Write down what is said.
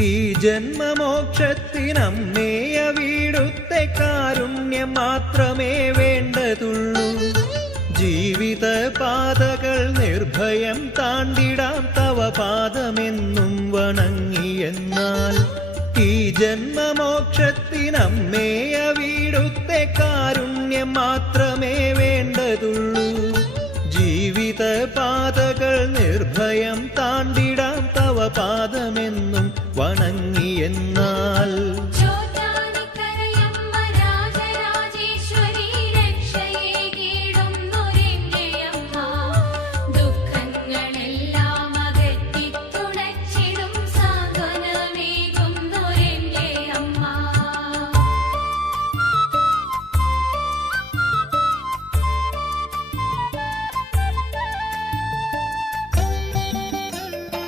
ഈ ജന്മമോക്ഷത്തിനമ്മേ അവിടുത്തെ കാരുണ്യം മാത്രമേ വേണ്ടതുള്ളൂ. ജീവിത പാതകൾ നിർഭയം താണ്ടിടാം തവ പാദമെന്നും വണങ്ങിയെന്നാൽ ഈ ജന്മമോക്ഷത്തിനമ്മേ അവിടുത്തെ കാരുണ്യം മാത്രമേ വേണ്ടതുള്ളൂ. ജീവിത പാതകൾ നിർഭയം താണ്ടിടാം തവ പാദമെന്നും വണങ്ങിയെന്നാൽ